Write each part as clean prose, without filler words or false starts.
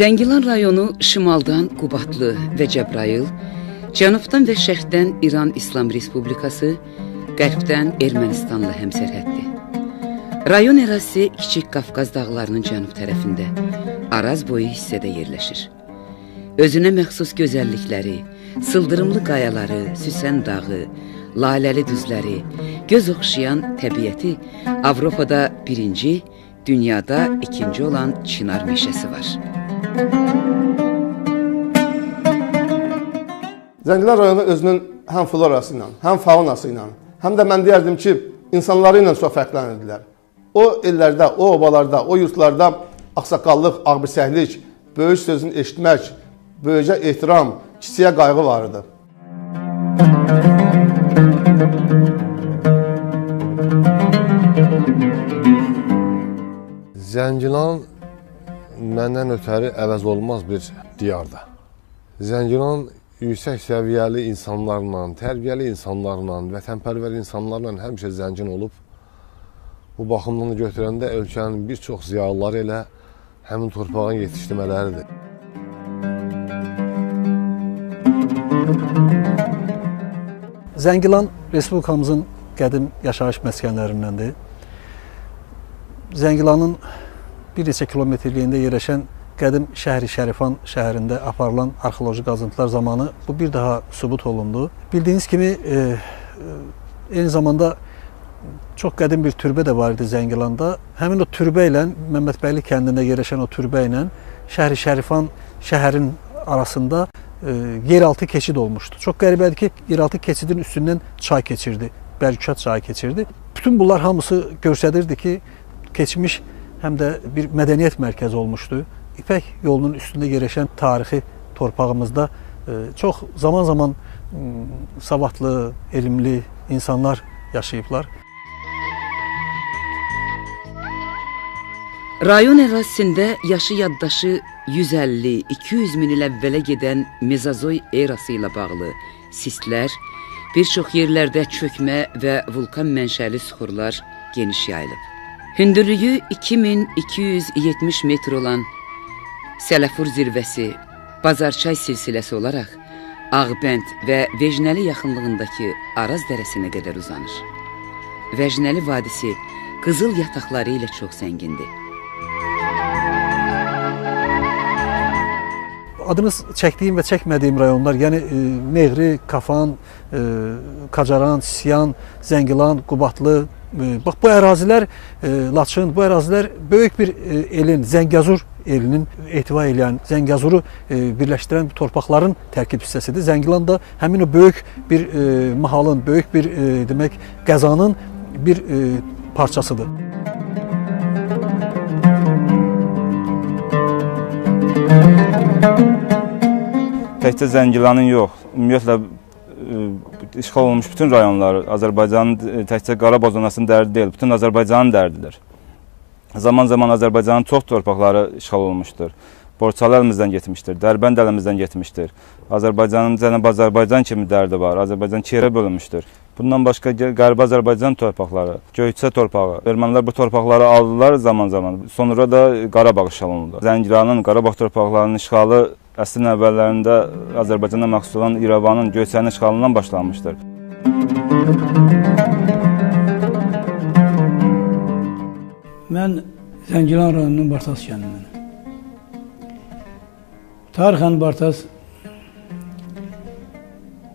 Zəngilan rayonu şimaldan Qubadlı və Cəbrayıl, cənubdan və şərqdən İran İslam Respublikası, qərbdən Ermənistanla həmsərhəddir. Rayon ərazisi Kiçik Qafqaz dağlarının cənub tərəfində, Araz boyu hissədə yerləşir. Özünə məxsus gözəllikləri, sıldırımlı qayaları, Süsən dağı, laləli düzləri, göz oxşayan təbiəti Avropada birinci, dünyada ikinci olan Çınar meşəsi var. Zəngilan rayonu özünün həm florası ilə, həm faunası ilə, həm də mən deyərdim ki, insanları ilə çox fərqlənirdilər. O illərdə, o obalarda, o yurtlarda ağsaqqallıq, ağbırsəklik, böyük sözünü eşitmək, böyücə ehtiram, kiçiyə qayğı vardı. Zəngilan məndən ötəri əvəz olmaz bir diyarda. Zəngilan yüksək səviyyəli insanlarla, tərbiyəli insanlarla, vətənpərvər insanlarla həmişə zəngin olub. Bu baxımdan götürəndə ölkənin bir çox ziyalıları elə həmin torpağın yetişdirmələridir. Zəngilan Respublikamızın qədim yaşayış məskənlərindəndir. Zəngilanın bir neçə kilometrliyində yerləşən qədim Şəhri Şərifan şəhərində aparılan arxeoloji qazıntılar zamanı bu bir daha sübut olundu. Bildiyiniz kimi, eyni zamanda çox qədim bir türbə də var idi Zəngilanda. Həmin o türbə ilə, Məmmədbəyli kəndində yerləşən o türbə ilə Şəhri Şərifan şəhərin arasında yeraltı keçid olmuşdu. Çox qəribədir ki, yeraltı keçidin üstündən çay keçirdi, Bərgüşat çayı keçirdi. Bütün bunlar hamısı göstərirdi ki, keçmiş həm də bir mədəniyyət mərkəzi olmuşdu. İpək yolunun üstündə yerləşən tarixi torpağımızda çox zaman-zaman savadlı, elmli insanlar yaşayıblar. Rayon ərazisində yaşı yaddaşı 150-200 min il əvvələ gedən Mezozoy erası ilə bağlı sistlər, bir çox yerlərdə çökmə və vulkan mənşəli süxurlar geniş yayılıb. Hündürlüyü 2270 metr olan Sələfur zirvəsi, Bazarçay silsiləsi olaraq Ağbənd və Vecnəli yaxınlığındakı Araz dərəsinə qədər uzanır. Vecnəli vadisi qızıl yataqları ilə çox zəngindir. Adını çəkdiyim və çəkmədiyim rayonlar, yəni Meğri, Kafan, Kacaran, Sisiyan, Zəngilan, Qubadlı, bax bu ərazilər, Laçın, bu ərazilər böyük bir elin, Zəngəzur elinin ehtiva edən, Zəngəzuru birləşdirən torpaqların tərkib hissəsidir. Zəngilan da həmin o böyük bir mahalın, böyük bir demək qəzanın bir parçasıdır. Təkcə Zəngilanın yox, ümumiyyətlə işğal olunmuş bütün rayonlar Azərbaycanın təkcə Qarabağ zonasının dərdi deyil, bütün Azərbaycanın dərdidir. Zaman-zaman Azərbaycanın çox torpaqları işğal olunmuşdur. Borçalı əlimizdən getmişdir, Dərbənd əlimizdən getmişdir. Azərbaycanın Cənub Azərbaycan kimi dərdi var, Azərbaycan ikiyə bölünmüşdür. Bundan başqa Qərbi Azərbaycan torpaqları, Göyçə torpağı, ermənilər bu torpaqları aldılar zaman-zaman. Sonra da Qarabağ işğal olundu. Zəngilanın, Qarabağ torpaqlarının işğalı əsrin əvvəllərində Azərbaycana məxsus olan İrəvanın, Göyçənin işğalından başlanmışdır. Mən Zəngilan rayonunun Bartas kəndindənəm. Tarixən Bartas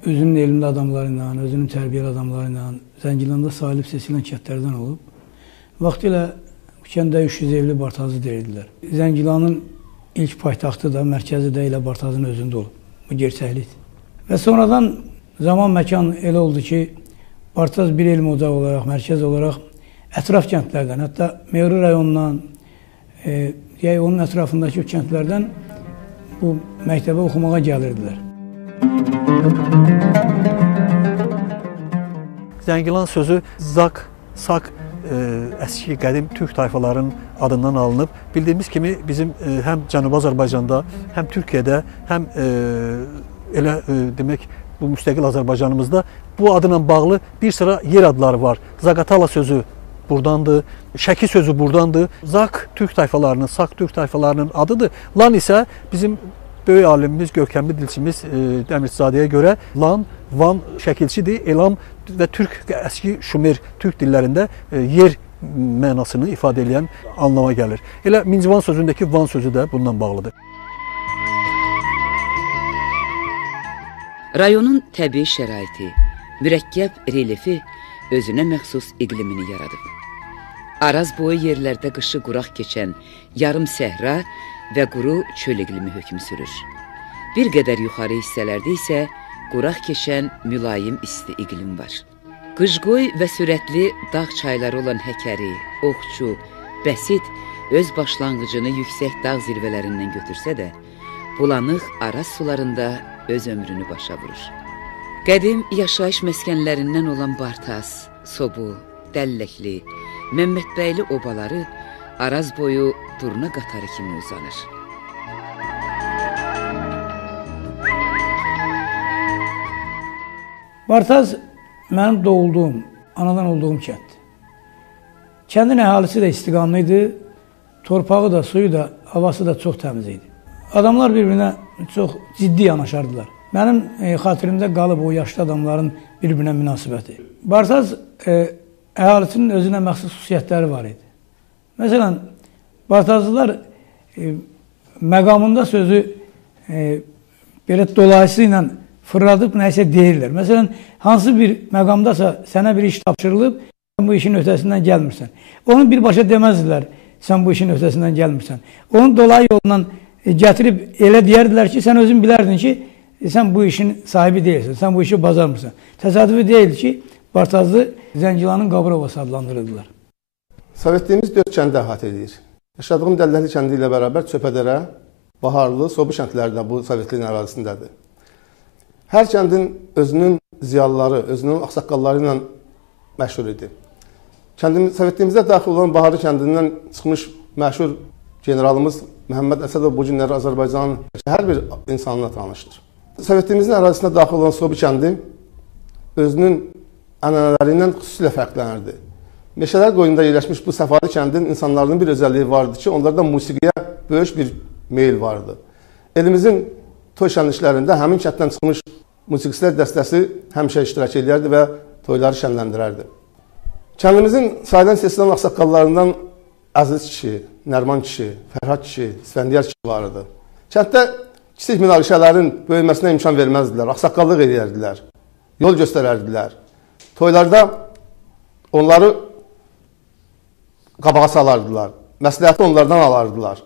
özünün elmli adamları ilə, özünün tərbiyəli adamları ilə Zəngilanda sahib seçilən kəndlərdən olub. Vaxtilə bu kəndə 300 evli Bartazı deyirdilər. Zəngilanın ilk paytaxtı da, mərkəzi də elə Bartazın özündə olub. Bu gerçəklikdir. Və sonradan zaman məkan elə oldu ki, Bartaz bir elm ocağı olaraq, mərkəz olaraq ətraf kəndlərdən, hətta Meğri rayonundan, onun ətrafındakı kəndlərdən bu məktəbə oxumağa gəlirdilər. Zəngilan sözü Zaq, Sak əski qədim türk tayfaların adından alınıb. Bildiyimiz kimi bizim həm Cənubi Azərbaycanda, həm Türkiyədə, həm elə demək bu müstəqil Azərbaycanımızda bu adla bağlı bir sıra yer adları var. Zaqatala sözü burdandır, Şəki sözü burdandır. Zak türk tayfalarının, Sak türk tayfalarının adıdır. Lan isə bizim böyük alimimiz, görkəmli dilçimiz Dəmirzadəyə görə Lan, Van şəkilçidir. Elam və türk əski Şumer türk dillərində yer mənasını ifadə edən anlama gəlir. Elə Mincivan sözündəki Van sözü də bundan bağlıdır. Rayonun təbii şəraiti, mürəkkəb relyefi özünə məxsus iqlimini yaradıb. Araz boyu yerlərdə qışı quraq keçən yarım səhra və quru çöl iqlimi hökm sürür. Bir qədər yuxarı hissələrdə isə quraq keçən mülayim isti iqlim var. Qıcqoy və sürətli dağ çayları olan Həkəri, Oxçu, Bəsit öz başlanğıcını yüksək dağ zirvələrindən götürsə də, bulanıq Araz sularında öz ömrünü başa vurur. Qədim yaşayış məskənlərindən olan Bartas, Sobu, Dəlləkli, Məmmədbəyli obaları Araz boyu durna qatarı kimi uzanır. Bartaz mənim doğulduğum, anadan olduğum kənddir. Kəndin əhalisi də istiqamlı idi, torpağı da, suyu da, havası da çox təmiz idi. Adamlar bir-birinə çox ciddi yanaşardılar. Mənim xatirimdə qalıb o yaşlı adamların bir-birinə münasibəti. Bartaz əhalisinin özünə məxsus xüsusiyyətləri var idi. Məsələn, Bartazlılar məqamında sözü belə dolayısı ilə fırladıb nəsə deyirlər. Məsələn, hansı bir məqamdasa sənə bir iş tapşırılıb, sən bu işin ötəsindən gəlmirsən. Onu birbaşa deməzdilər, sən bu işin ötəsindən gəlmirsən. Onu dolayı yolla gətirib elə deyərdilər ki, sən özün bilərdin ki, sən bu işin sahibi deyilsən, sən bu işi bacarmırsan. Təsadüfi deyil ki, Bartazlı Zəngilanın Qabrovası adlandırırdılar. Sovetliyimiz 4 kəndi əhatə edir. Yaşadığım Dəlləkli kəndi ilə bərabər Çöpədərə, Baharlı, Sobu kəndləri də bu Sovetliyin ərazisindədir. Hər kəndin özünün ziyalıları, özünün ağsaqqalları ilə məşhur idi. Sovetliyimizdə daxil olan Baharlı kəndindən çıxmış məşhur generalımız Məhəmməd Əsədov bu günləri Azərbaycanın hər bir insanına tanışdır. Sovetliyimizin ərazisində daxil olan Sobu kəndi özünün ənənələri ilə xüsusilə fərqlənirdi. Meşələr qoyunda yerləşmiş bu səfalı kəndin insanlarının bir özəlliyi vardı ki, onlarda musiqiyə böyük bir meyil vardı. Elimizin toy şənliklərində həmin kənddən çıxmış musiqislər dəstəsi həmişə iştirak edirdi və toyları şənləndirərdi. Kəndimizin sayılan seçilən ağsaqqallarından Əziz kişi, Nərman kişi, Fərhad kişi, İsfəndiyar kişi var idi. Kənddə kiçik münaqişələrin böyüməsinə imkan verməzdilər, ağsaqqallıq edərdilər, yol göstərərdilər. Toylarda onları qabağa salardılar, məsləhəti onlardan alardılar.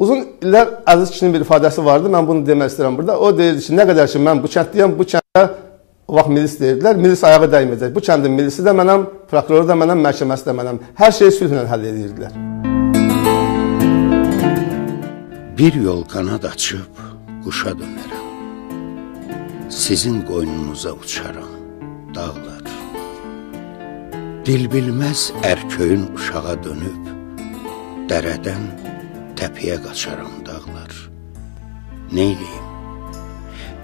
Uzun illər Əziz kişinin bir ifadəsi vardı, mən bunu demək istəyirəm burada. O deyirdi ki, nə qədər ki, mən bu kənddəyəm, bu kəndə o vaxt milis deyirdilər, milis ayağı dəyməyəcək. Bu kəndin milisi də mənəm, prokuroru da mənəm, məhkəməsi də mənəm. Hər şeyi sülhlə həll edirdilər. Bir yol qanad açıb quşa dönərəm. Sizin qoynunuza uçaram, dağlar. Dil bilməz ərköyün uşağa dönüb, dərədən təpiyə qaçaram, dağlar. Neyliyim?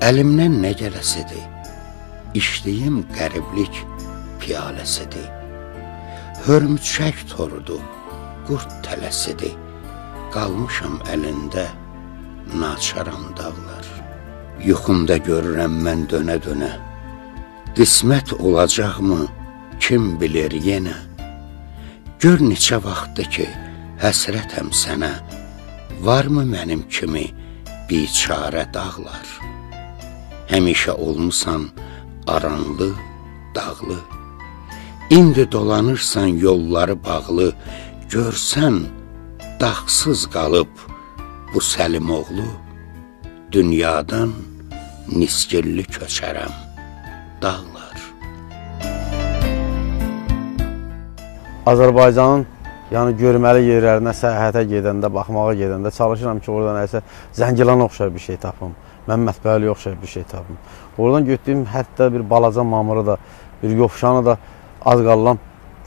Əlimdən nə gələsidir? İşliyim qəriblik piyaləsidir. Hörmüçək torudu, qurd tələsidir. Qalmışam əlində, naçaram dağlar. Yuxumda görürəm mən dönə-dönə. Qismət olacaqmı, kim bilir yenə. Gör neçə vaxtdır ki, həsrətəm sənə. Varmı mənim kimi biçarə dağlar? Həmişə olmusan aranlı, dağlı. İndi dolanırsan yolları bağlı, görsən dağsız qalıb bu Səlimoğlu, dünyadan nisgilli köçərəm, dağlar. Azərbaycanın görməli yerlərinə səyahətə gedəndə, baxmağa gedəndə çalışıram ki, orada nəsə Zəngilana oxşar bir şey tapım, Məmmədbəyliyə oxşar bir şey tapım. Oradan götürdüyüm hətta bir balaca mamırı da, bir yovşanı da az qalıram,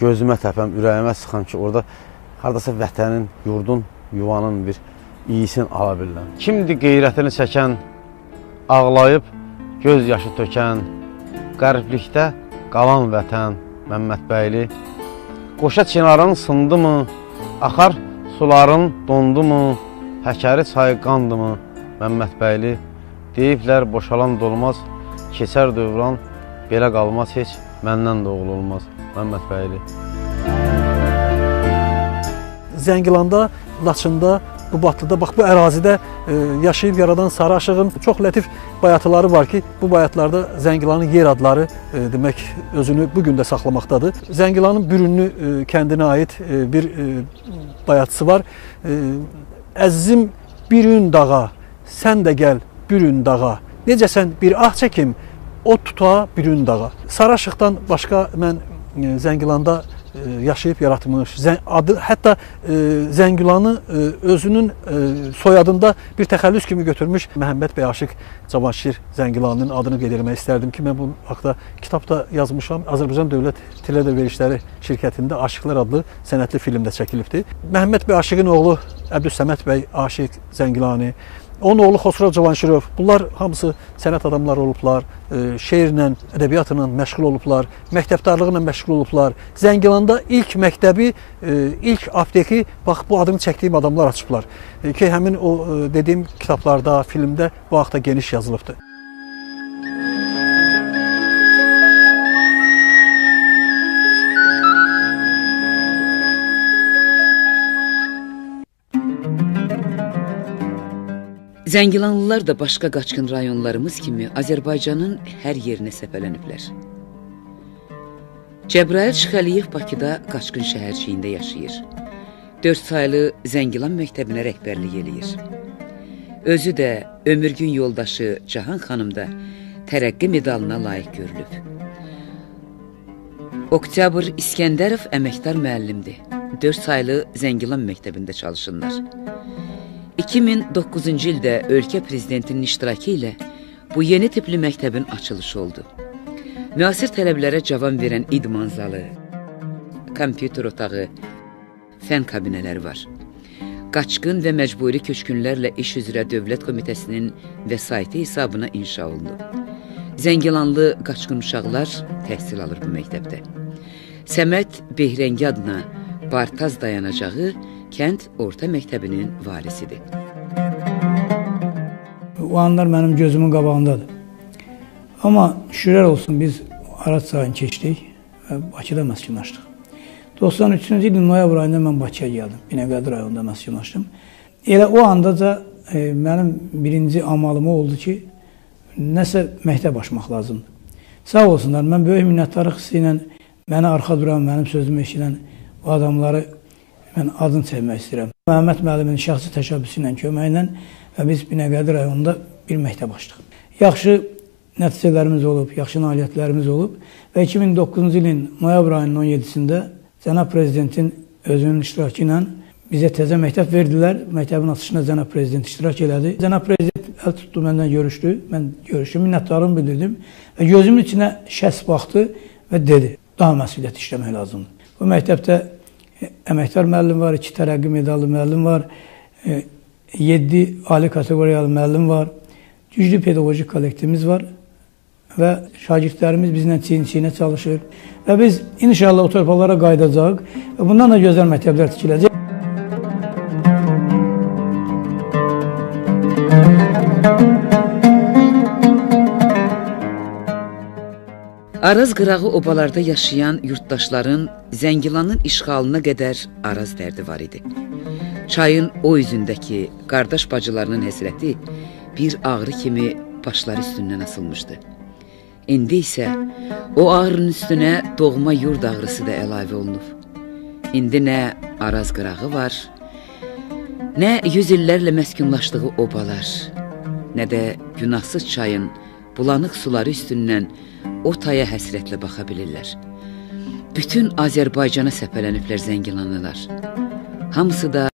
gözümə təpəm, ürəyimə sıxam ki, orada haradasa vətənin, yurdun, yuvanın bir iyisini ala bilirəm. Kimdir qeyrətini çəkən, ağlayıb, göz yaşı tökən, qəriblikdə qalan vətən, Məmmədbəyli, Qoşa çinarın sındı mı? Axar suların dondu mu? Həkəri çayı qandı mı? Məmmədbəyli deyiblər boşalan dolmaz, keçər dövran, belə qalmaz heç, məndən də oğul olmaz. Məmmədbəyli. Zəngilanda, Laçında, Qubadlıda, bax bu ərazidə yaşayıb yaradan Sarı Aşığın çox lətif bayatıları var ki, bu bayatlarda Zəngilanın yer adları demək özünü bugün də saxlamaqdadır. Zəngilanın Bürünlü kəndinə aid bir bayatısı var. Əzizim Bürün dağa, sən də gəl Bürün dağa. Necəsən bir ah çəkim, o tuta Bürün dağa. Sarı Aşıqdan başqa mən Zəngilanda yaşayıb yaratmış, adı hətta Zəngilanı özünün soyadında bir təxəllüs kimi götürmüş Məhəmməd bəy Aşıq Cavanşir Zəngilanın adını qeyd etmək istərdim ki, mən bu haqda kitabda yazmışam. Azərbaycan Dövlət Televiziya Verişləri şirkətində Aşıqlar adlı sənətli filmdə çəkilibdir. Məhəmməd bəy Aşığın oğlu Əbdülsəməd bəy Aşıq Zəngilani, onun oğlu Xosrov Cavanşirov, bunlar hamısı sənət adamları olublar, şeirlə, ədəbiyyatla məşğul olublar, məktəbdarlıqla məşğul olublar. Zəngilanda ilk məktəbi, ilk apteki bax bu adını çəkdiyim adamlar açıblar. Ki həmin o dediyim kitablarda, filmdə bu haqda geniş yazılıbdır. Zəngilanlılar da başqa qaçqın rayonlarımız kimi Azərbaycanın hər yerinə səpələniblər. Cəbrayıl Şıxəliyev Bakıda qaçqın şəhərciyində yaşayır. 4 saylı Zəngilan məktəbinə rəhbərlik eləyir. Özü də ömürgün yoldaşı Cahan xanım da tərəqqi medalına layiq görülüb. Oktyabr İskəndərov əməkdar müəllimdir. 4 saylı Zəngilan məktəbində çalışırlar. 2009-cu ildə ölkə prezidentinin iştirakı ilə bu yeni tipli məktəbin açılışı oldu. Müasir tələblərə cavan verən idman zalı, kompüter otağı, fən kabinələri var. Qaçqın və məcburi köçkünlərlə iş üzrə Dövlət Komitəsinin vəsaiti hesabına inşa olundu. Zəngilanlı qaçqın uşaqlar təhsil alır bu məktəbdə. Səməd Behrəngi adına Bartaz dayanacağı kənd orta məktəbinin varisidir. O anlar mənim gözümün qabağındadır. Amma şükürlər olsun biz Araz çayını keçdik və Bakıda məskunlaşdıq. 93-cü ilin noyabr ayında mən Bakıya gəldim. Binəqədi rayonunda məskunlaşdım. Elə o andaca mənim birinci amalım oldu ki, nəsə məktəb açmaq lazımdır. Sağ olsunlar, mən böyük minnətdarlıq hissi ilə mənə arxa duran, mənim sözümü eşidən o adamları mən adını çəkmək istəyirəm. Məhəmməd müəllimin şəxsi təşəbbüsü ilə, köməyi ilə və biz Binəqədi rayonunda bir məktəb açdıq. Yaxşı nəticələrimiz olub, yaxşı nailiyyətlərimiz olub və 2009-cu ilin noyabr ayının 17-sində Cənab Prezidentin özünün iştirakı ilə bizə təzə məktəb verdilər. Məktəbin açışına Cənab Prezident iştirak elədi. Cənab Prezident əl tutdu, məndən görüşdü. Mən görüşdüm, minnətdarlığımı bildirdim və gözümün içinə şəs baxdı və dedi, daha məsuliyyət işləmək lazımdır. Bu məktəbdə əməkdar müəllim var, 2 tərəqqi medallı müəllim var, 7 ali kateqoriyalı müəllim var, güclü pedagojik kollektivimiz var və şagirdlərimiz bizlə çiyin-çiyinə çalışır və biz inşallah o torpaqlara qayıdacaq və bundan da gözəl məktəblər tikiləcək. Araz qırağı obalarda yaşayan yurttaşların Zəngilanın işğalına qədər Araz dərdi var idi. Çayın o üzündəki qardaş bacılarının həsrəti bir ağrı kimi başları üstündən asılmışdı. İndi isə o ağrının üstünə doğma yurd ağrısı da əlavə olunub. İndi nə Araz qırağı var, nə 100 illərlə məskunlaşdığı obalar, nə də günahsız çayın bulanıq suları üstündən o taya həsrətlə baxa bilirlər. Bütün Azərbaycana səpələniblər Zəngilanlılar. Hamısı da